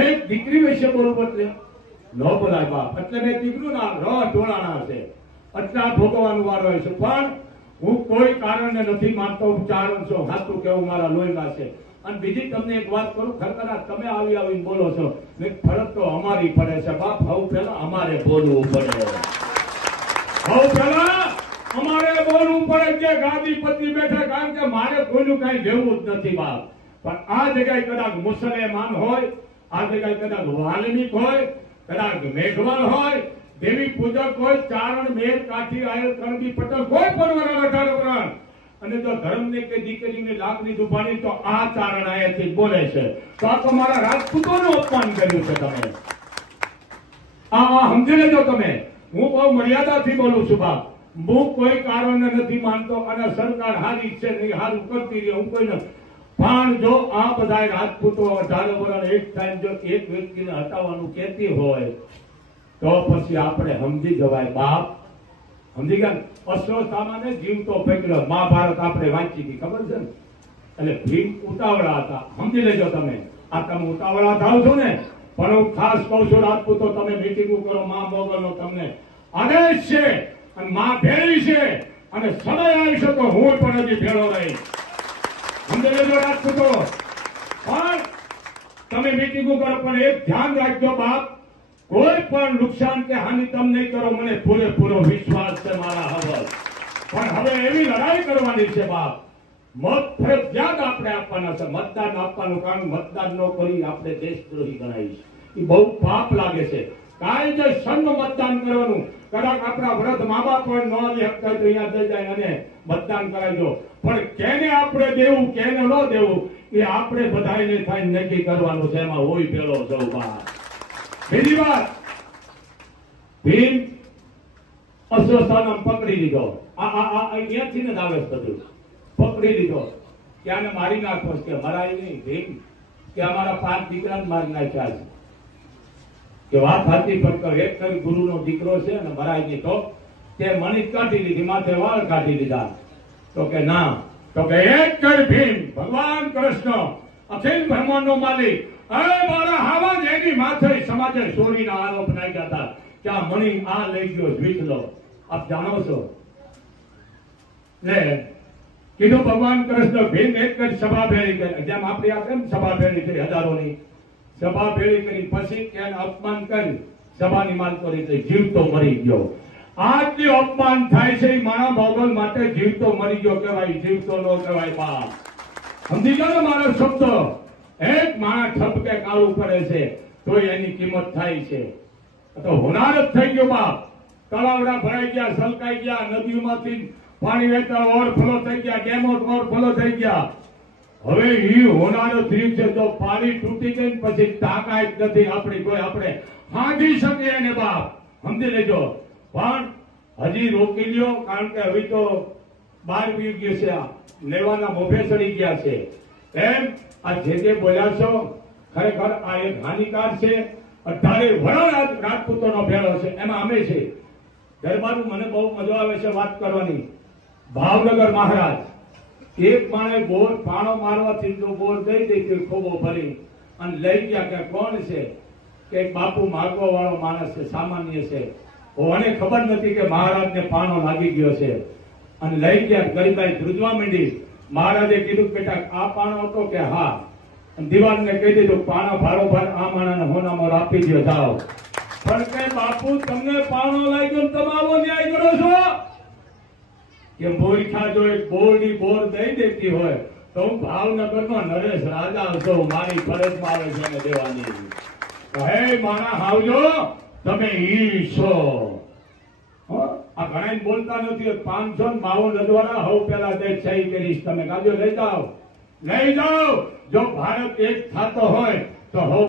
એક દીકરી વિશે બોલવું એટલે ન બોલાય બાપ. એટલે મેં દીકરું ના ટોળાના છે એટલા ભોગવવાનું વારો હોય છે. પણ હું કોઈ કારણને નથી માનતો. હું ચારણ છું, હાથું કેવું મારા લોહીમાં છે. અને બીજી તમને એક વાત કરું, ખરેખર તમે આવીને બોલો છો, ફરક તો અમારી પડે છે બાપ. હવે પેલા અમારે બોલવું પડે, હવે પેલા અમારે બોલવું પડે કે ગાદી પતિ બેઠા, કારણ કે મારે કોઈનું કઈ લેવું જ નથી બાપ. પણ આ જગ્યાએ કદાચ મુસલમાન હોય, આ જગ્યાએ કદાચ વાલ્મીક હોય, કદાચ મેઘવાળ હોય, દેવી પૂજક હોય, ચારણ, મેર, કાઠી, આયર, કણબી, પટેલ, કોઈ પણ વરણ અને જો ધર્મની કે દીકરીની લાગણી દુભાણી તો આ ચારણ આયાથી બોલે છે. તો આ તમારા રાજપૂતોનું અપમાન કર્યું છે તમે. આ સમજી લેજો તમે. હું બહુ મર્યાદાથી બોલું છું બાપ. હું કોઈ કારણને નથી માનતો અને સરકાર હારી છે નહીં હારું કરતી રહે, હું કોઈ નથી. પણ જો આ બધા રાજપૂતો 18 વર્ષ એક ટાઈમ જો એક વ્યક્તિને હટાવવાનું કહેતી હોય તો પછી આપણે સમજી જવાય બાપ. સમજી ગયા? અશ્વસ્થામાને જીવતો પકડ્યો. મહાભારત આપણે વાંચી હતી, ખબર છે ને? એટલે ભીમ ઉતાવળા હતા. સમજી લેજો તમે. આ તમે ઉતાવળા થાવ છો ને, પણ હું ખાસ કહું છું રાજપૂતો, તમે મીટિંગો કરો, મા મોગલનો તમને આદેશ છે અને મા ભેળી છે અને સમય આવશે તો હું પણ હજી ભેળો રહીશ. સમજી લેજો રાજપૂતો. પણ તમે મીટિંગો કરો, પણ એક ધ્યાન રાખજો બાપ, કોઈ પણ નુકસાન કે હાનિ તમે નહીં કરો. મને પૂરેપૂરો વિશ્વાસ છે મારા હવલ. પણ હવે એવી લડાઈ કરવાની છે બાપ. મત ફરજિયાત આપણે આપવાના છે. મતદાન આપવાનું, કારણ મતદાન ન કરી આપણે દેશદ્રોહી ગણાય છે. એ બહુ પાપ લાગે છે. કાયદેસરનું મતદાન કરવાનું. કદાચ આપણા વૃદ્ધ મા બાપ હોય ન આવી શકતા તો અહીંયા જઈ જાય અને મતદાન કરાવજો. પણ કેને આપણે દેવું કેને ન દેવું એ આપણે બધાને થાય નક્કી કરવાનું છે. એમાં હોય પેલો સૌ બાપ. બીજી વાત, ભીમ અશ્વસ્થાન પકડી લીધો. અહીંયાથી ને આવે બધું પકડી લીધો. ત્યાં મારી નાખો કે મરાય નહીં ભીમ, કે અમારા 5 દીકરાને મારી નાખ્યા છે. કે વાત હતી પણ એક કરી ગુરુનો દીકરો છે ને મરાય નહીં. તો તે મણી કાઢી લીધી, માથે વાળ કાઢી લીધા. તો કે ના, તો કે એક કરી ભીમ, ભગવાન કૃષ્ણ અખિલ બ્રહ્માંડનો માલિક, મારા હાવા જ એની માથે સમાજે ચોરીના આરોપ નાખ્યા હતા કે આ મણી આ લઈ ગયો વીટલો. આપ જાણો છો ને? કીધું ભગવાન કૃષ્ણ ભીમ એક જ સભા ભેળી કરી, જેમ આપણે આ કેમ સભા ભેળી કરી, હજારોની સભા ભેળી કરી, પછી એને અપમાન કરી સભાની માલકોરી થઈ, જીવતો મરી ગયો. આટલી અપમાન થાય છે મારા મોગલ માટે. જીવતો મરી ગયો કહેવાય, જીવતો ન કહેવાય બાપ. સમજી ગયો ને મારો શબ્દ? એક માણસ ઠપકે કાળું પડે છે તો એની કિંમત થાય છે. તો હોનાર જ થઈ ગયો બાપ. તળાવડા ભરાઈ ગયા, સલકાઈ ગયા, નદીઓમાંથી પાણી વહેતા ઓવરફ્લો થઈ ગયા, ડેમો ઓવરફ્લો થઈ ગયા. હવે ઈ હોનાર જ થયું છે. તો પાણી તૂટી ગઈ પછી તાકાત નથી આપણી કોઈ, આપણે હાંધી શકીએ એને બાપ. સમજી લેજો. પણ હજી રોકી લ્યો, કારણ કે હવે તો બહાર પી ગયું છે, લેવાના મોભે ચડી ગયા છે. એમ આ જે બોલ્યા છો ખરેખર આ એક હાનિકાર છે. 18 વર્ષ રાજપૂતોનો ભેળો છે, એમાં અમે છે. દરબારનું મને બહુ મજા આવે છે વાત કરવાની. ભાવનગર મહારાજ એક માણે બોર પાણો મારવાથી જો બોર દઈ દઈ ખોબો ભરી અને લઈ ગયા. કે કોણ છે? કે બાપુ માગવા વાળો માણસ છે, સામાન્ય છે. મને ખબર નથી કે મહારાજને પાણો લાગી ગયો છે અને લઈ ગયા. ગરીબાઈ ધ્રુજવા માંડી. મહારાજે કીધું બેટા આ પાણો હતો કે હા? દિવાળને કહી દીધું પાણા ભારો ભાર આ માણાને હોનામાં આપી દો જાઓ. પણ કે બાપુ તમને પાણો લાગ્યો તમે આવો ન્યાય કરો છો? કે મોરીખા જો એક બોરડી બોર દઈ દેતી હોય તો હું ભાવનગરમાં નરેશ રાજા છું, મારી ફરજમાં આવે છે એને દેવાની. હે માણા હાવજો, તમે ઈ છો. આ ઘણા બોલતા નથી. 552 રજવાડા હવ પેલા તે સહી કરીશ, તમે કાજો લઈ જાઓ, લઈ જાઓ. જો ભારત એક થતો હોય તો હવ